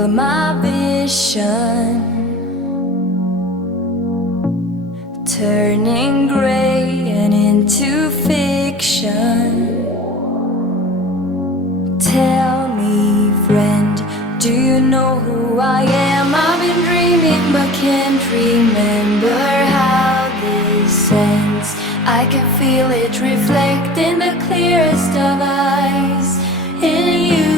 feel my vision turning gray and into fiction. Tell me, friend, do you know who I am? I've been dreaming but can't remember how this ends. I can feel it reflect in the clearest of eyes in you.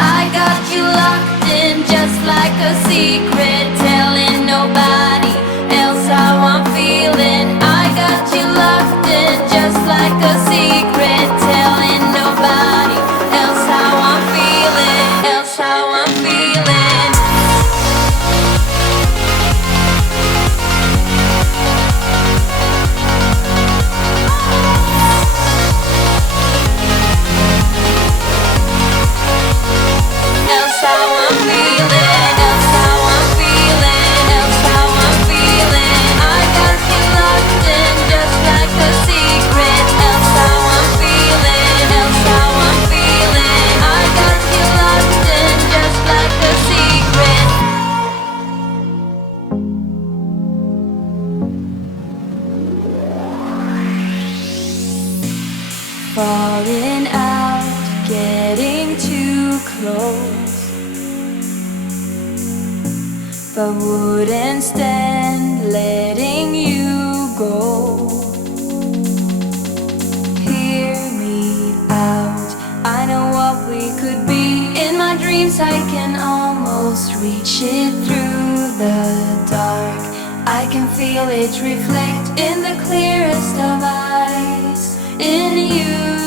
I got you locked in just like a secret, telling nobody else how I'm feeling. I got you locked in just like a secret, telling nobody else how I'm feeling, else how I'm feeling. Else how I'm feeling, else how I'm feeling, else how I'm feeling. I got you locked in just like a secret. Else how I'm feeling, else how I'm feeling. I got you locked in just like a secret. Falling out, getting too close, but wouldn't stand letting you go. Hear me out, I know what we could be. In my dreams I can almost reach it through the dark. I can feel it reflect in the clearest of eyes in you.